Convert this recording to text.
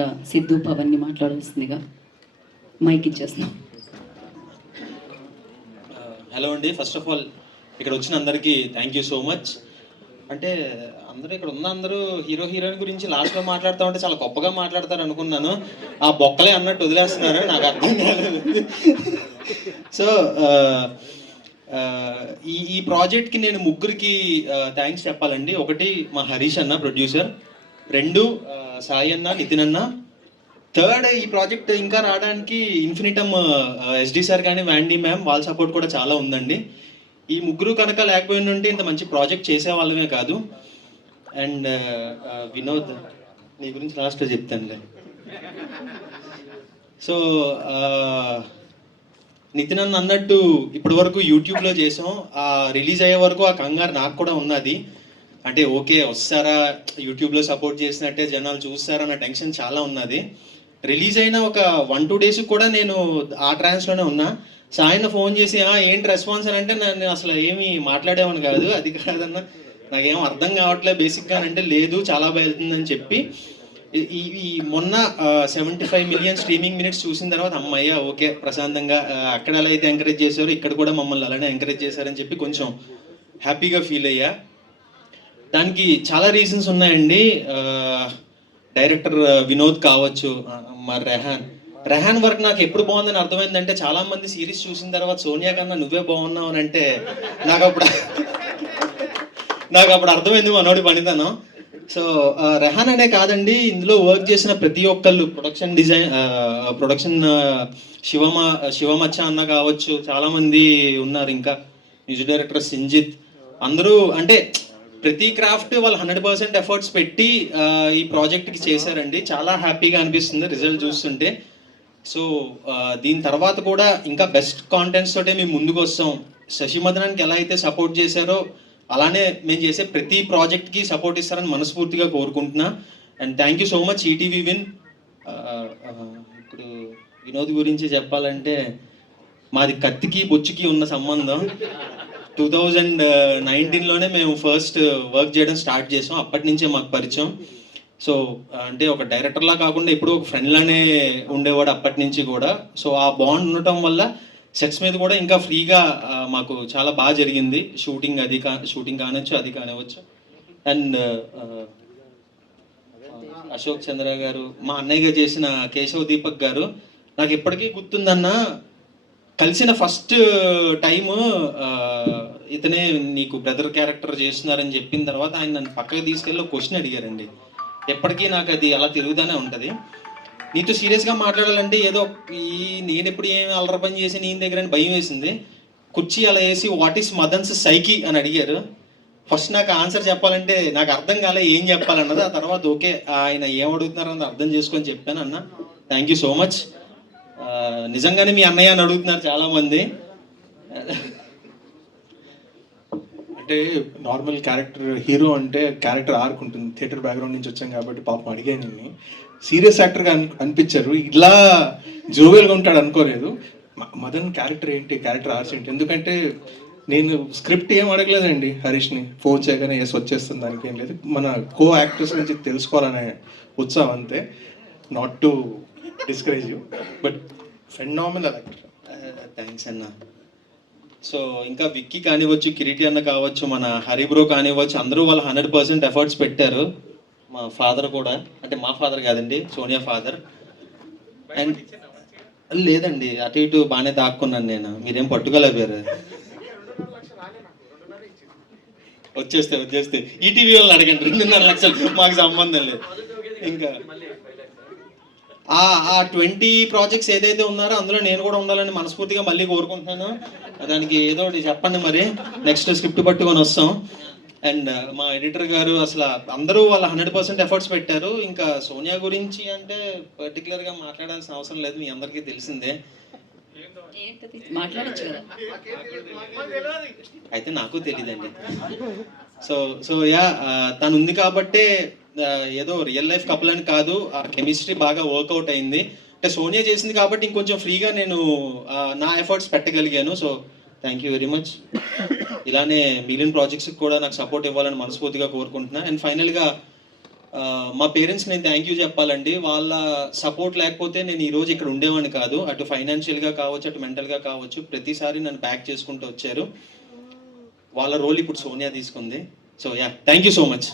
తప్పకుండా సిద్ధు పవన్ని మాట్లాడవలసిందిగా మైక్ ఇచ్చేస్తున్నాం. హలో అండి. ఫస్ట్ ఆఫ్ ఆల్ ఇక్కడ వచ్చిన అందరికీ థ్యాంక్ యూ సో మచ్ అంటే అందరూ ఇక్కడ ఉన్న అందరూ హీరో హీరోయిన్ గురించి లాస్ట్లో మాట్లాడుతూ ఉంటే చాలా గొప్పగా మాట్లాడతారు అనుకున్నాను. ఆ బొక్కలే అన్నట్టు వదిలేస్తున్నారు. నాకు అర్థం కాలేదు. సో uh, uh, ఈ ఈ ప్రాజెక్ట్కి నేను ముగ్గురికి uh, థ్యాంక్స్ చెప్పాలండి. ఒకటి మా హరీష్ అన్న ప్రొడ్యూసర్ రెండు సాయి అన్న నితిన్ అన్న థర్డ్ ఈ ప్రాజెక్ట్ ఇంకా రావడానికి ఇన్ఫినిటమ్ ఎస్డి సార్ కానీ వ్యాండీ మ్యామ్ వాళ్ళ సపోర్ట్ కూడా చాలా ఉందండి. ఈ ముగ్గురు కనుక లేకపోయిన ఇంత మంచి ప్రాజెక్ట్ చేసే వాళ్ళమే కాదు. అండ్ వినోద్ నీ గురించి లాస్ట్లో చెప్తానులే. సో నితిన్ అన్న అన్నట్టు ఇప్పటి వరకు యూట్యూబ్లో చేసాం. ఆ రిలీజ్ అయ్యే వరకు ఆ కంగారు నాకు కూడా ఉన్నది. అంటే ఓకే వస్తారా? యూట్యూబ్లో సపోర్ట్ చేసినట్టే జనాలు చూస్తారా అన్న టెన్షన్ చాలా ఉన్నది. రిలీజ్ అయిన ఒక వన్ టూ డేస్ కూడా నేను ఆ ట్రాన్స్లోనే ఉన్నా. సాయన ఫోన్ చేసి ఏంటి రెస్పాన్స్? అని అంటే నేను అసలు ఏమి మాట్లాడేవాను కాదు. అది కాదన్న నాకేం అర్థం కావట్లేదు బేసిక్గా అంటే లేదు చాలా బాగా వెళ్తుందని చెప్పి ఈ- మొన్న seventy five million streaming minutes చూసిన తర్వాత అమ్మయ్య ఓకే ప్రశాంతంగా అక్కడ ఎలా అయితే ఎంకరేజ్ చేశారో ఇక్కడ కూడా మమ్మల్ని అలానే ఎంకరేజ్ చేశారని చెప్పి కొంచెం హ్యాపీగా ఫీల్ అయ్యా. దానికి చాలా రీజన్స్ ఉన్నాయండి. డైరెక్టర్ వినోద్ కావచ్చు మా రెహాన్. రెహాన్ వర్క్ నాకు ఎప్పుడు బాగుందని అర్థమైందంటే చాలా మంది సిరీస్ చూసిన తర్వాత సోనియా కన్నా నువ్వే బాగున్నావు అని అంటే నాకు అప్పుడు నాకు అప్పుడు అర్థమైంది మనోడి పనితనం. సో రెహాన్ అనే కాదండి ఇందులో వర్క్ చేసిన ప్రతి ఒక్కళ్ళు ప్రొడక్షన్ డిజైన్ ప్రొడక్షన్ శివమ శివమచ్చ అన్న కావచ్చు చాలా మంది ఉన్నారు ఇంకా. Music director Sinjith. అందరూ అంటే ప్రతి క్రాఫ్ట్ వాళ్ళు హండ్రెడ్ పర్సెంట్ ఎఫర్ట్స్ పెట్టి ఈ ప్రాజెక్ట్కి చేశారండి. చాలా హ్యాపీగా అనిపిస్తుంది రిజల్ట్ చూస్తుంటే. సో దీని తర్వాత కూడా ఇంకా బెస్ట్ కాంటెంట్స్ తోటే మేము ముందుకు వస్తాం శశిమదనానికి ఎలా అయితే సపోర్ట్ చేశారో అలానే మేము చేసే ప్రతి ప్రాజెక్ట్కి సపోర్ట్ ఇస్తారని మనస్ఫూర్తిగా కోరుకుంటున్నా. And thank you so much ETV win. ఇప్పుడు వినోద్ గురించి చెప్పాలంటే మాది కత్తికి బొచ్చుకి ఉన్న సంబంధం. టూ థౌజండ్ నైన్టీన్లోనే మేము ఫస్ట్ వర్క్ చేయడం స్టార్ట్ చేసాం. అప్పటి నుంచే మాకు పరిచయం. సో అంటే ఒక డైరెక్టర్లా కాకుండా ఎప్పుడూ ఒక ఫ్రెండ్ లానే ఉండేవాడు అప్పటి నుంచి కూడా. సో ఆ బాండ్ ఉండటం వల్ల సెట్స్ మీద కూడా ఇంకా ఫ్రీగా మాకు చాలా బాగా జరిగింది. షూటింగ్ అది కా షూటింగ్ కానొచ్చు అది కానివచ్చు అండ్ అశోక్ చంద్ర గారు మా అన్నయ్యగా చేసిన కేశవ్ దీపక్ గారు నాకు ఎప్పటికీ గుర్తుందన్న కలిసిన ఫస్ట్ టైం ఇతనే నీకు బ్రదర్ క్యారెక్టర్ చేస్తున్నారని చెప్పిన తర్వాత ఆయన నన్ను పక్కకి తీసుకెళ్ళి క్వశ్చన్ అడిగారండి. ఎప్పటికీ నాకు అది అలా తిరుగుతూనే ఉంటుంది. నీతో సీరియస్గా మాట్లాడాలంటే ఏదో ఈ నేను ఎప్పుడు ఏం అల్లర పని చేసి నీ దగ్గర అని భయం వేసింది. కుర్చీ అలా వేసి వాట్ ఈస్ మదన్స్ సైకి అని అడిగారు. ఫస్ట్ నాకు ఆన్సర్ చెప్పాలంటే నాకు అర్థం కాలే ఏం చెప్పాలన్నది. ఆ తర్వాత ఓకే ఆయన ఏం అడుగుతున్నారన్నది అర్థం చేసుకొని చెప్పాను అన్న. థ్యాంక్ యూ సో మచ్ నిజంగానే మీ అన్నయ్య అని అడుగుతున్నారు చాలామంది. అంటే నార్మల్ క్యారెక్టర్ హీరో అంటే క్యారెక్టర్ ఆర్క్ ఉంటుంది. థియేటర్ బ్యాక్గ్రౌండ్ నుంచి వచ్చాం కాబట్టి పాపం అడిగాను సీరియస్ యాక్టర్గా అన్ అనిపించారు. ఇలా జోవియల్గా ఉంటాడు అనుకోలేదు. మ- మదన్ క్యారెక్టర్ ఏంటి? క్యారెక్టర్ ఆర్స్ ఏంటి? ఎందుకంటే నేను స్క్రిప్ట్ ఏం అడగలేదండి హరీష్ని. ఫోన్ చేయగానే ఎస్ వచ్చేస్తుంది దానికి ఏం లేదు. మన కో యాక్టర్స్ నుంచి తెలుసుకోవాలనే ఉత్సాహం అంతే. Not to discourage you but phenomenal actor thanks అన్న. సో ఇంకా విక్కీ కానివ్వచ్చు కిరీటి అన్న కావచ్చు మన హరిబ్రో కానివ్వచ్చు అందరూ వాళ్ళు హండ్రెడ్ పర్సెంట్ ఎఫర్ట్స్ పెట్టారు. మా ఫాదర్ కూడా అంటే మా ఫాదర్ కాదండి సోనియా ఫాదర్. అండ్ లేదండి అటు ఇటు బాగానే దాక్కున్నాను నేను. మీరేం పట్టుకోలేపారు వచ్చేస్తే వచ్చేస్తే. ఈటీవీ వాళ్ళని అడగండి రెండున్నర లక్షలు. మాకు సంబంధం లేదు. ఇంకా ఆ ఆ ట్వంటీ ప్రాజెక్ట్స్ ఏదైతే ఉన్నారో అందులో నేను కూడా ఉండాలని మనస్ఫూర్తిగా మళ్ళీ కోరుకుంటున్నాను. దానికి ఏదో ఒకటి చెప్పండి మరి. నెక్స్ట్ స్క్రిప్ట్ పట్టుకొని వస్తాం. అండ్ మా ఎడిటర్ గారు అసలు అందరూ వాళ్ళ హండ్రెడ్ పర్సెంట్ ఎఫర్ట్స్ పెట్టారు. ఇంకా సోనియా గురించి అంటే పర్టికులర్గా మాట్లాడాల్సిన అవసరం లేదు. మీ అందరికీ తెలిసిందే. ఏంటది? మాట్లాడచ్చు కదా. అయితే నాకు తెలియదండి సో సో యా తను ఉంది కాబట్టే ఏదో రియల్ లైఫ్ కపుల్ అని కాదు ఆ కెమిస్ట్రీ బాగా వర్కౌట్ అయింది. అంటే సోనియా చేసింది కాబట్టి ఇంకొంచెం ఫ్రీగా నేను నా efforts పెట్టగలిగాను. So thank you very much ఇలానే మిగిలిన ప్రాజెక్ట్స్కి కూడా నాకు సపోర్ట్ ఇవ్వాలని మనస్ఫూర్తిగా కోరుకుంటున్నా. అండ్ ఫైనల్గా మా పేరెంట్స్ నేను థ్యాంక్ యూ చెప్పాలండి. వాళ్ళ సపోర్ట్ లేకపోతే నేను ఈరోజు ఇక్కడ ఉండేవాడిని కాదు. అటు ఫైనాన్షియల్గా కావచ్చు అటు మెంటల్గా కావచ్చు ప్రతిసారి నన్ను బ్యాక్ చేసుకుంటూ వచ్చారు. వాళ్ళ రోల్ ఇప్పుడు సోనియా తీసుకుంది. So yeah thank you so much